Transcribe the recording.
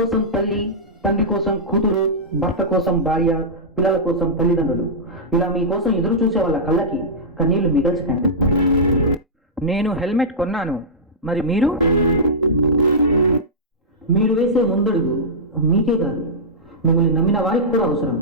కోసం తల్లి, తండ్రి కోసం కూతురు, భర్త కోసం భార్య, పిల్లల కోసం తల్లిదండ్రులు, ఇలా మీకోసం ఎదురు చూసే వాళ్ళ కళ్ళకి కన్నీళ్లు మిగల్చకండి. నేను హెల్మెట్ కొన్నాను, మరి మీరు? మీరు వేసే ముందడుగు మీకే కాదు, మిమ్మల్ని నమ్మిన వారికి కూడా అవసరం.